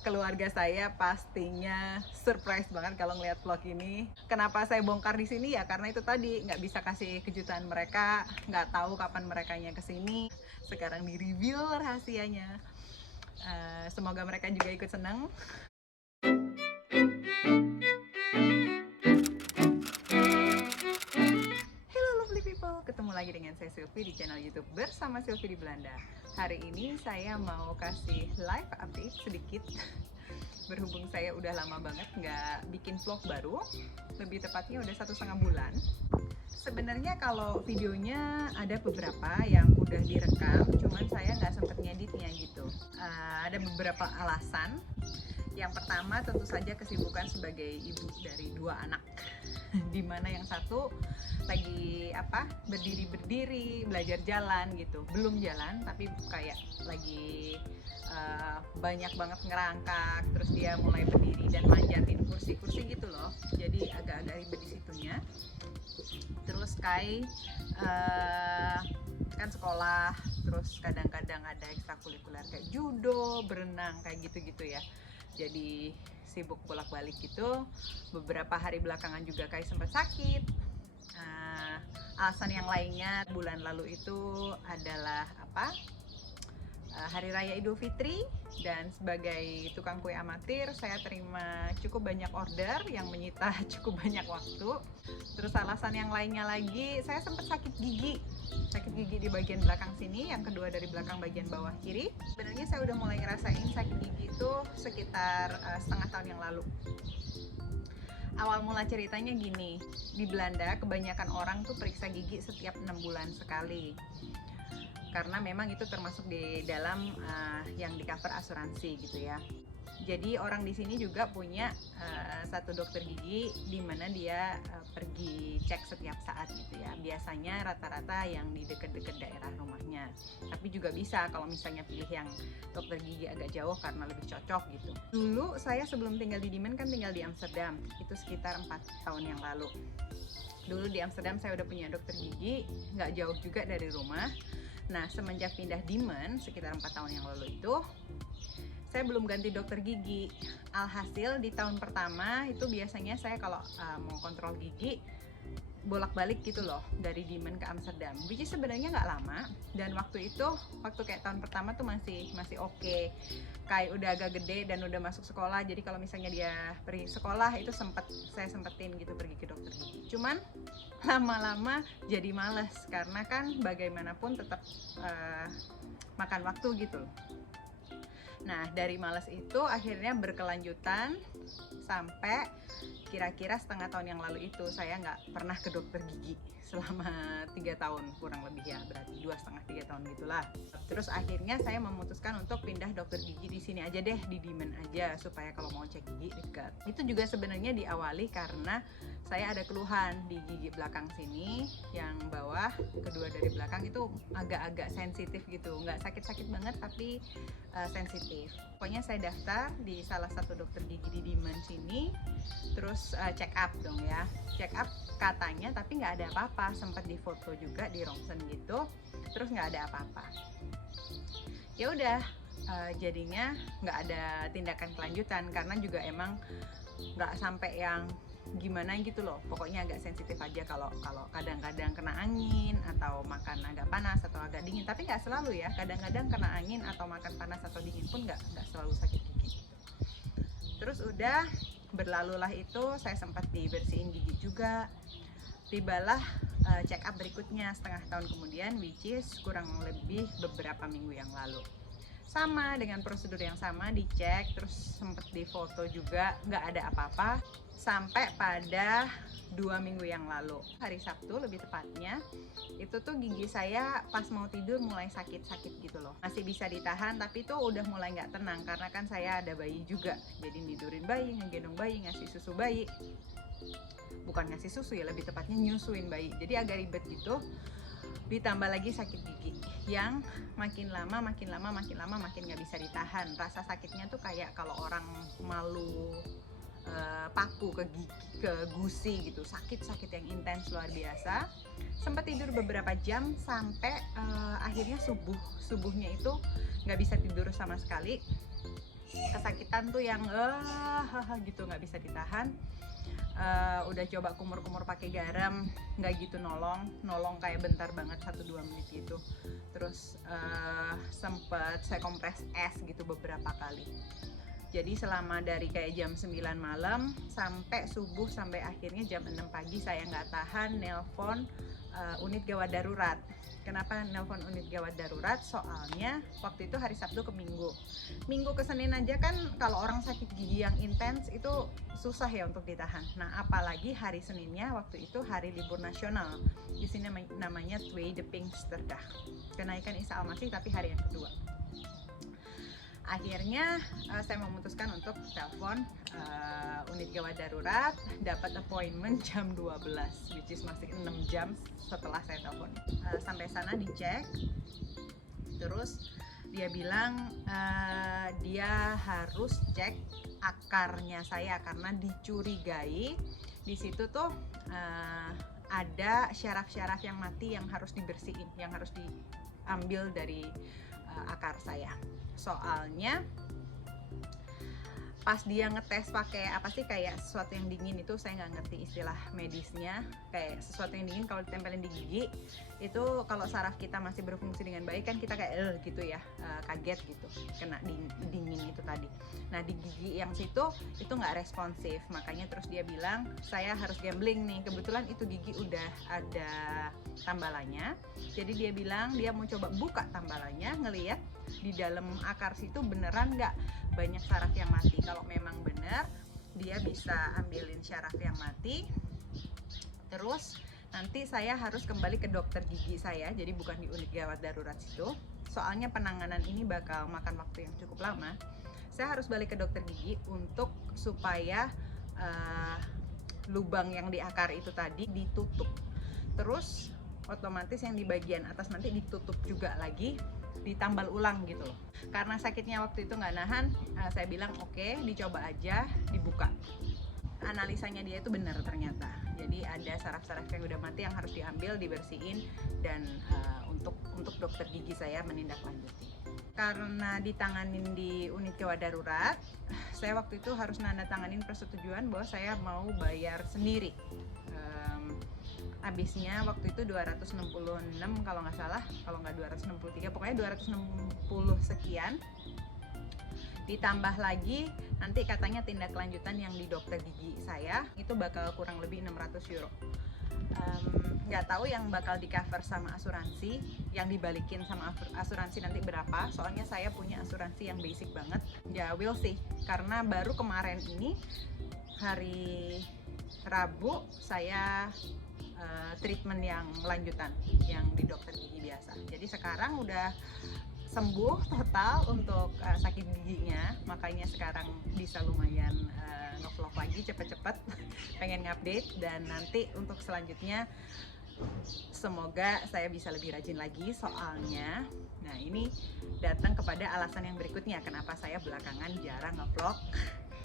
Keluarga saya pastinya surprise banget kalau ngeliat vlog ini. Kenapa saya bongkar di sini ya karena itu tadi nggak bisa kasih kejutan mereka, nggak tahu kapan merekanya kesini. Sekarang di review rahasianya. Semoga mereka juga ikut senang. Hello lovely people, ketemu lagi dengan saya Sylvie di channel YouTube bersama Sylvie di Belanda. Hari ini saya mau kasih live update sedikit. Berhubung saya udah lama banget nggak bikin vlog baru, lebih tepatnya udah 1,5 bulan. Sebenarnya kalau videonya ada beberapa yang udah direkam, cuman saya nggak sempet ngeditnya gitu. Ada beberapa alasan. Yang pertama tentu saja kesibukan sebagai ibu dari 2 anak. Dimana yang satu lagi berdiri belajar jalan gitu, belum jalan tapi kayak lagi banyak banget ngerangkak, terus dia mulai berdiri dan manjatin kursi-kursi gitu loh, jadi agak-agak ribet di situnya. Terus Kai kan sekolah, terus kadang-kadang ada ekstrakurikuler kayak judo, berenang kayak gitu-gitu ya, jadi sibuk bolak-balik gitu. Beberapa hari belakangan juga Kai sempat sakit. Alasan yang lainnya bulan lalu itu adalah Hari Raya Idul Fitri, dan sebagai tukang kue amatir saya terima cukup banyak order yang menyita cukup banyak waktu. Terus alasan yang lainnya lagi, saya sempat sakit gigi di bagian belakang sini, yang kedua dari belakang bagian bawah kiri. Sebenarnya saya udah mulai ngerasain sakit gigi itu sekitar setengah tahun yang lalu. Awal mula ceritanya gini, di Belanda kebanyakan orang tuh periksa gigi setiap 6 bulan sekali, karena memang itu termasuk di dalam yang di cover asuransi gitu ya. Jadi orang di sini juga punya satu dokter gigi di mana dia pergi cek setiap saat gitu ya. Biasanya rata-rata yang di deket-deket daerah rumahnya. Tapi juga bisa kalau misalnya pilih yang dokter gigi agak jauh karena lebih cocok gitu. Dulu saya sebelum tinggal di Diemen kan tinggal di Amsterdam. Itu sekitar 4 tahun yang lalu. Dulu di Amsterdam saya udah punya dokter gigi, nggak jauh juga dari rumah. Nah, semenjak pindah Diemen sekitar 4 tahun yang lalu itu, saya belum ganti dokter gigi. Alhasil di tahun pertama itu biasanya saya kalau mau kontrol gigi bolak-balik gitu loh, dari Diemen ke Amsterdam. Which is sebenarnya nggak lama, dan waktu kayak tahun pertama tuh masih oke. Kayak udah agak gede dan udah masuk sekolah, jadi kalau misalnya dia pergi sekolah itu saya sempetin gitu pergi ke dokter gigi. Cuman lama-lama jadi males karena kan bagaimanapun tetap makan waktu gitu. Nah, dari males itu akhirnya berkelanjutan sampai kira-kira setengah tahun yang lalu itu saya nggak pernah ke dokter gigi selama 3 tahun kurang lebih ya, berarti 2,5-3 tahun gitulah. Terus akhirnya saya memutuskan untuk pindah dokter gigi di sini aja deh, di Diemen aja, supaya kalau mau cek gigi dekat. Itu juga sebenarnya diawali karena saya ada keluhan di gigi belakang sini, yang bawah kedua dari belakang itu agak-agak sensitif gitu, nggak sakit-sakit banget tapi sensitif. Pokoknya saya daftar di salah satu dokter gigi di Diemen sini, terus check up dong ya, check up katanya, tapi nggak ada apa-apa. Sempat difoto juga di ronsen gitu, terus nggak ada apa-apa. Ya udah, jadinya nggak ada tindakan kelanjutan karena juga emang nggak sampai yang gimana gitu loh, pokoknya agak sensitif aja kalau kadang-kadang kena angin atau makan agak panas atau agak dingin, tapi nggak selalu ya, kadang-kadang kena angin atau makan panas atau dingin pun nggak selalu sakit gigi gitu. Terus udah berlalulah itu, saya sempat dibersihin gigi juga. Tibalah check up berikutnya setengah tahun kemudian, which is kurang lebih beberapa minggu yang lalu. Sama dengan prosedur yang sama, dicek terus sempat difoto juga, nggak ada apa-apa. Sampai pada 2 minggu yang lalu, hari Sabtu lebih tepatnya, itu tuh gigi saya pas mau tidur mulai sakit-sakit gitu loh. Masih bisa ditahan tapi tuh udah mulai nggak tenang karena kan saya ada bayi juga, jadi tidurin bayi, ngegendong bayi, ngasih susu bayi. Bukan ngasih susu ya, lebih tepatnya nyusuin bayi, jadi agak ribet gitu. Ditambah lagi sakit gigi yang makin lama makin nggak bisa ditahan. Rasa sakitnya tuh kayak kalau orang malu paku ke gusi gitu, sakit yang intens luar biasa. Sempat tidur beberapa jam sampai akhirnya subuhnya itu nggak bisa tidur sama sekali, kesakitan tuh yang gitu nggak bisa ditahan. Udah coba kumur-kumur pakai garam, nggak gitu nolong kayak bentar banget 1-2 menit gitu. Terus sempet saya kompres es gitu beberapa kali. Jadi selama dari kayak jam 9 malam sampai subuh, sampai akhirnya jam 6 pagi saya nggak tahan nelpon unit gawat darurat. Kenapa nelpon unit gawat darurat? Soalnya waktu itu hari Sabtu ke Minggu ke Senin aja kan kalau orang sakit gigi yang intens itu susah ya untuk ditahan. Nah apalagi hari Seninnya waktu itu hari libur nasional. Di sini namanya Tweede Pinksterdag, kenaikan Isa Al-Masih tapi hari yang kedua. Akhirnya saya memutuskan untuk telepon unit gawat darurat, dapat appointment jam 12, which is masih 6 jam setelah saya telepon. Sampai sana dicek, terus dia bilang dia harus cek akarnya saya karena dicurigai di situ tuh ada syaraf-syaraf yang mati yang harus dibersihin, yang harus diambil dari akar saya. Soalnya pas dia ngetes pakai apa sih, kayak sesuatu yang dingin itu, saya nggak ngerti istilah medisnya, kayak sesuatu yang dingin kalau ditempelin di gigi itu kalau saraf kita masih berfungsi dengan baik kan kita kayak gitu ya, kaget gitu kena dingin itu tadi. Nah di gigi yang situ itu nggak responsif, makanya terus dia bilang saya harus gambling nih. Kebetulan itu gigi udah ada tambalannya, jadi dia bilang dia mau coba buka tambalannya, ngelihat di dalam akar situ beneran nggak banyak saraf yang mati. Kalau memang benar dia bisa ambilin syaraf yang mati, terus nanti saya harus kembali ke dokter gigi saya, jadi bukan di unit gawat darurat situ. Soalnya penanganan ini bakal makan waktu yang cukup lama. Saya harus balik ke dokter gigi untuk supaya lubang yang di akar itu tadi ditutup. Terus otomatis yang di bagian atas nanti ditutup juga lagi, ditambal ulang gitu loh. Karena sakitnya waktu itu nggak nahan, saya bilang oke, dicoba aja, dibuka. Analisanya dia itu benar ternyata. Jadi ada saraf-saraf yang udah mati yang harus diambil, dibersihin, dan untuk dokter gigi saya menindaklanjuti. Karena ditanganin di unit gawat darurat, saya waktu itu harus nandatanganin persetujuan bahwa saya mau bayar sendiri. Habisnya waktu itu 266 kalau nggak salah, kalau nggak 263, pokoknya 260 sekian. Ditambah lagi nanti katanya tindak lanjutan yang di dokter gigi saya itu bakal kurang lebih 600 euro. Nggak tahu yang bakal di cover sama asuransi, yang dibalikin sama asuransi nanti berapa, soalnya saya punya asuransi yang basic banget. Ya will see, karena baru kemarin ini hari Rabu saya treatment yang lanjutan yang di dokter gigi biasa. Jadi sekarang udah sembuh total untuk sakit giginya, makanya sekarang bisa lumayan ngevlog lagi cepet-cepet pengen ngupdate. Dan nanti untuk selanjutnya semoga saya bisa lebih rajin lagi, soalnya nah ini datang kepada alasan yang berikutnya kenapa saya belakangan jarang ngevlog.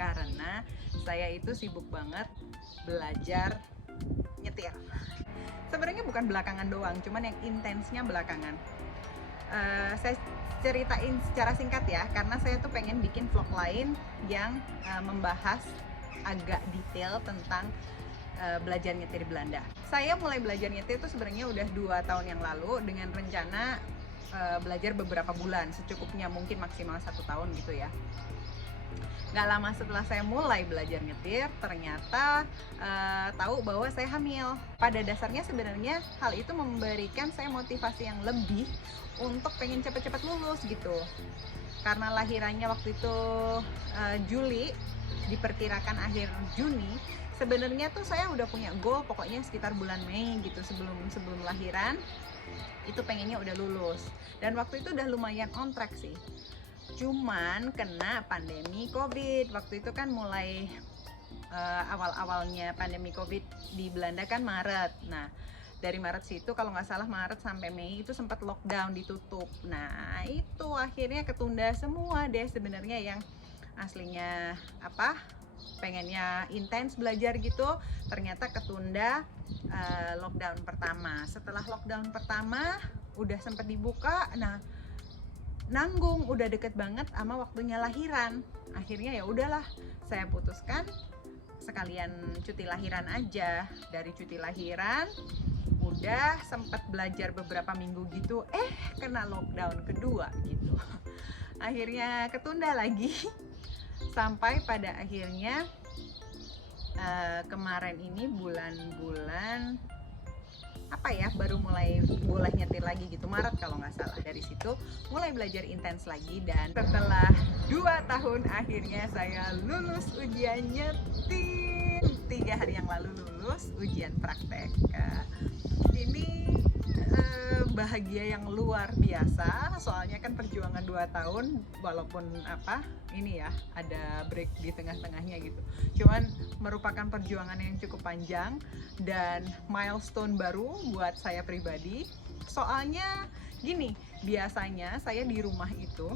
Karena saya itu sibuk banget belajar nyetir. Sebenarnya bukan belakangan doang, cuman yang intensnya belakangan. Saya ceritain secara singkat ya, karena saya tuh pengen bikin vlog lain yang membahas agak detail tentang belajar nyetir di Belanda. Saya mulai belajar nyetir itu sebenarnya udah 2 tahun yang lalu dengan rencana belajar beberapa bulan, secukupnya mungkin maksimal 1 tahun gitu ya. Gak lama setelah saya mulai belajar nyetir, ternyata tahu bahwa saya hamil. Pada dasarnya sebenarnya hal itu memberikan saya motivasi yang lebih untuk pengen cepet-cepet lulus gitu. Karena lahirannya waktu itu Juli, diperkirakan akhir Juni. Sebenarnya tuh saya udah punya goal, pokoknya sekitar bulan Mei gitu, sebelum lahiran itu pengennya udah lulus. Dan waktu itu udah lumayan on track sih. Cuman kena pandemi COVID. Waktu itu kan mulai awal-awalnya pandemi COVID di Belanda kan Maret. Nah dari Maret situ kalau nggak salah Maret sampai Mei itu sempat lockdown, ditutup. Nah itu akhirnya ketunda semua deh sebenarnya, yang aslinya pengennya intens belajar gitu, ternyata ketunda lockdown pertama. Setelah lockdown pertama udah sempat dibuka, nanggung, udah deket banget sama waktunya lahiran. Akhirnya ya udahlah, saya putuskan sekalian cuti lahiran aja. Dari cuti lahiran udah sempat belajar beberapa minggu gitu, kena lockdown kedua gitu. Akhirnya ketunda lagi sampai pada akhirnya kemarin ini bulan-bulan apa ya, baru mulai boleh nyetir lagi gitu, Maret kalau nggak salah. Dari situ mulai belajar intens lagi, dan setelah 2 tahun akhirnya saya lulus ujian nyetir. 3 hari yang lalu lulus ujian praktek. Ini bahagia yang luar biasa, soalnya kan perjuangan 2 tahun, walaupun ini ya ada break di tengah-tengahnya gitu, cuman merupakan perjuangan yang cukup panjang dan milestone baru buat saya pribadi. Soalnya gini, biasanya saya di rumah itu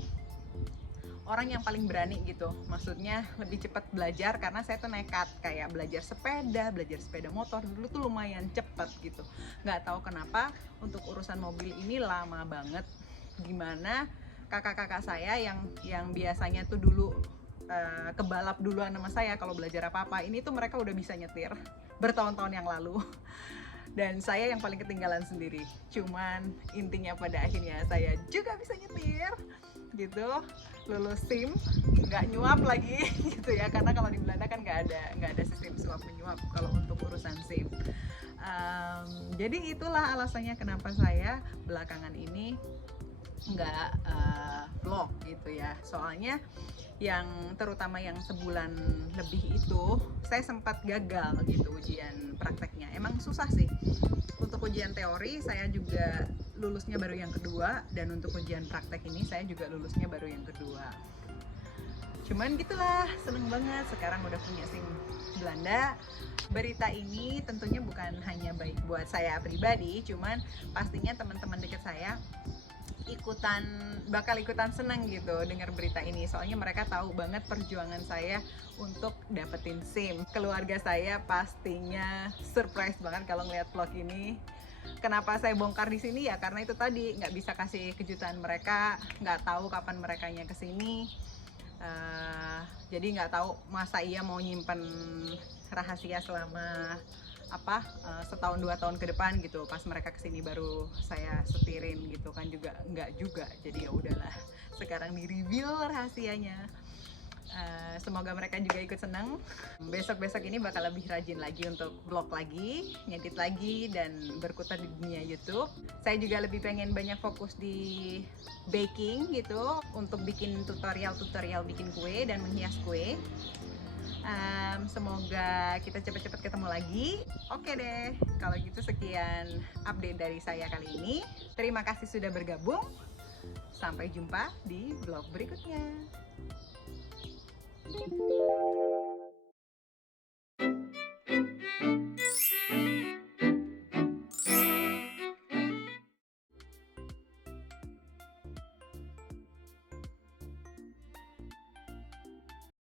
orang yang paling berani gitu, maksudnya lebih cepat belajar, karena saya tuh nekat kayak belajar sepeda motor dulu tuh lumayan cepet gitu. Nggak tahu kenapa untuk urusan mobil ini lama banget. Gimana kakak-kakak saya yang biasanya tuh dulu kebalap duluan sama saya kalau belajar apa-apa, ini tuh mereka udah bisa nyetir bertahun-tahun yang lalu. Dan saya yang paling ketinggalan sendiri. Cuman intinya pada akhirnya saya juga bisa nyetir gitu, lulus SIM, nggak nyuap lagi gitu ya, karena kalau di Belanda kan nggak ada sistem suap menyuap kalau untuk urusan SIM. Jadi itulah alasannya kenapa saya belakangan ini nggak vlog gitu ya. Soalnya terutama yang sebulan lebih itu saya sempat gagal gitu ujian prakteknya. Emang susah sih. Untuk ujian teori saya juga lulusnya baru yang kedua, dan untuk ujian praktek ini saya juga lulusnya baru yang kedua. Cuman gitulah, seneng banget sekarang udah punya SIM Belanda. Berita ini tentunya bukan hanya baik buat saya pribadi, cuman pastinya teman-teman dekat saya bakal ikutan senang gitu dengar berita ini, soalnya mereka tahu banget perjuangan saya untuk dapetin SIM. Keluarga saya pastinya surprise banget kalau ngeliat vlog ini. Kenapa saya bongkar di sini ya, karena itu tadi, nggak bisa kasih kejutan mereka, nggak tahu kapan merekanya kesini. Jadi nggak tahu masa iya mau nyimpen rahasia selama setahun 2 tahun ke depan gitu, pas mereka kesini baru saya setirin gitu kan, juga enggak juga. Jadi ya udahlah, sekarang di reveal rahasianya. Semoga mereka juga ikut senang. Besok ini bakal lebih rajin lagi untuk vlog lagi, ngedit lagi, dan berkutat di dunia YouTube. Saya juga lebih pengen banyak fokus di baking gitu, untuk bikin tutorial bikin kue dan menghias kue. Semoga kita cepat-cepat ketemu lagi. Oke deh, kalau gitu sekian update dari saya kali ini. Terima kasih sudah bergabung. Sampai jumpa di vlog berikutnya.